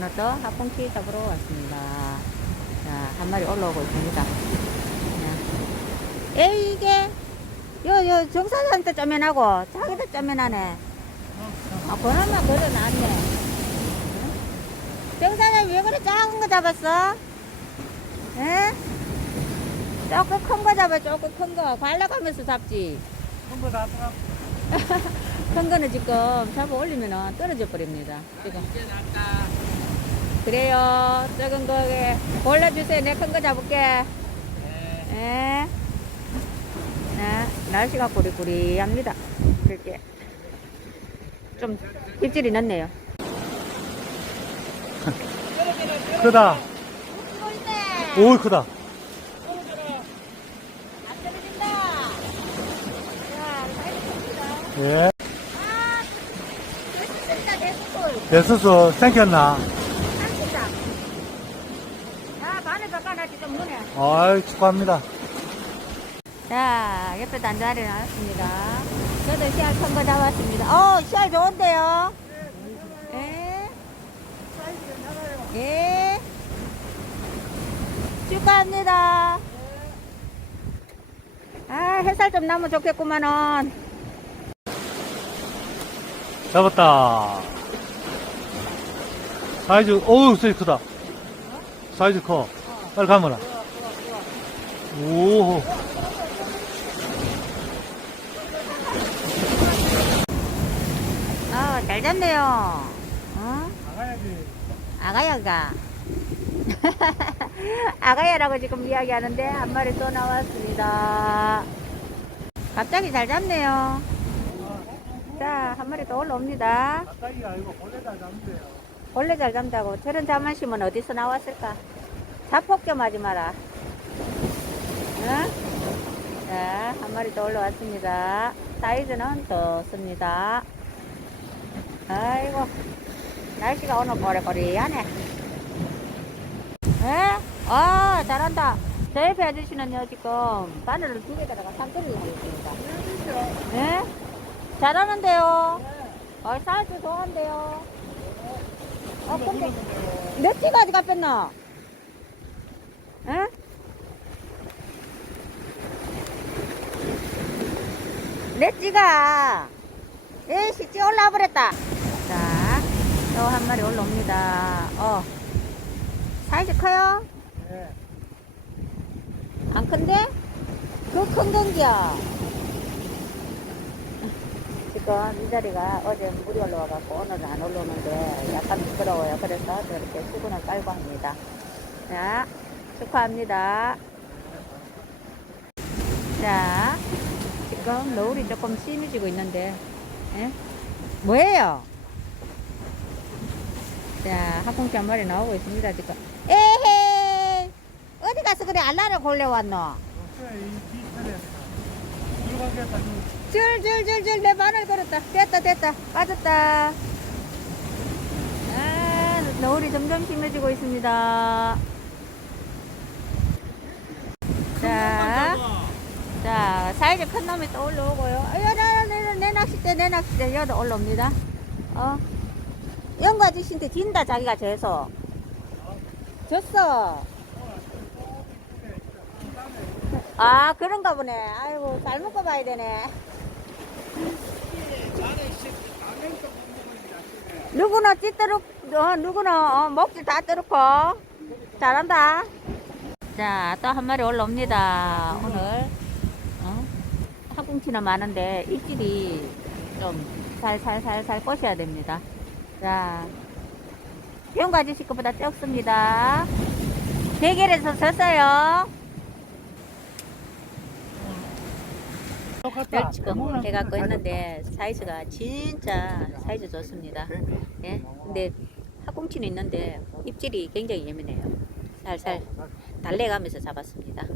오늘도 학봉치 잡으러 왔습니다. 자, 한 마리 올라오고 있습니다. 자. 에이, 이게, 요, 요, 정사장한테 쪼면하고, 자기도 쪼면하네. 아, 그놈만 걸어놨네. 응? 정사장 왜 그래 작은 거 잡았어? 에? 조금 큰 거 잡아, 조금 큰 거. 발라가면서 잡지. 전부 다 들어. 큰 거는 지금 잡아 올리면 떨어져 버립니다. 지금. 그래요. 작은 거에 골라주세요. 내 큰 거 잡을게. 네. 예. 네. 날씨가 꾸리꾸리합니다. 이렇게. 좀 입질이 늦네요. 크다. 오, 크다. 예. 아, 됐습니다. 됐고. 대수수 생겼나? 삼십다. 야, 바꿔놨지 좀 눈에. 아이, 축하합니다. 자, 옆에 단자리 나왔습니다. 저도 씨알 큰거 잡았습니다. 어, 씨알 좋은데요? 예. 예. 축하합니다. 아, 햇살 좀 나면 좋겠구만은. 잡았다. 사이즈, 어우, 사이즈 크다. 사이즈 커. 빨리 가머라. 오, 아, 잘 잡네요. 어? 나가야지. 아가야가. 아가야라고 지금 이야기하는데 한 마리 또 나왔습니다. 갑자기 잘 잡네요. 자, 한 마리 또 올라옵니다. 갑자기 아니고 본래 잘 잡는데요. 원래 잘 잡다고 저런 자만심은 어디서 나왔을까? 자폭 좀 하지 마라. 응? 자, 한 마리 더 올라왔습니다. 사이즈는 좋습니다. 아이고, 날씨가 오늘 꼬리꼬리하네. 에? 아, 잘한다. 저 옆에 아저씨는요, 지금 바늘을 두 개다가 산더리를 하고 있습니다. 예? 잘하는데요? 어, 사이즈 좋은데요? 어, 근데, 몇 찌가 어디 갔겠노? 응? 내 찌가, 에이, 식지 올라와 버렸다. 자, 또 한 마리 올라옵니다. 어, 사이즈 커요? 예. 안 큰데? 그 큰 건기야. 지금 이 자리가 어제 물이 올라와갖고 오늘은 안 올라오는데 약간 미끄러워요. 그래서 저렇게 수건을 깔고 합니다. 자, 축하합니다. 자, 지금 노을이 조금 심해지고 있는데, 예? 뭐예요? 자, 학꽁치 한 마리 나오고 있습니다, 지금. 에헤이! 어디 가서 그래 알라를 골려왔노? 줄줄줄줄 내 바늘 걸었다 됐다 됐다 빠졌다 아 노을이 점점 심해지고 있습니다 자, 자 사이즈 큰 놈이 또 올라오고요. 내, 낚싯대 내 낚싯대. 여기도 올라옵니다. 어? 영구 아저씨한테 진다 자기가 져서. 졌어. 아 그런가 보네. 아이고 잘 먹고 봐야 되네. 누구나 찌뜨룩 어, 누구나 어, 목줄 다 뜨르고. 잘한다. 자 또 한 마리 올라옵니다. 오늘. 어? 학궁치는 많은데 입질이 좀 살살살살 꼬셔야 됩니다 자병 아저씨 거보다 적습니다 대결에서 섰어요. 멸치금 해갖고 했는데 사이즈가 진짜 사이즈 좋습니다. 예. 근데 학꽁치는 있는데 입질이 굉장히 예민해요. 살살 달래가면서 잡았습니다.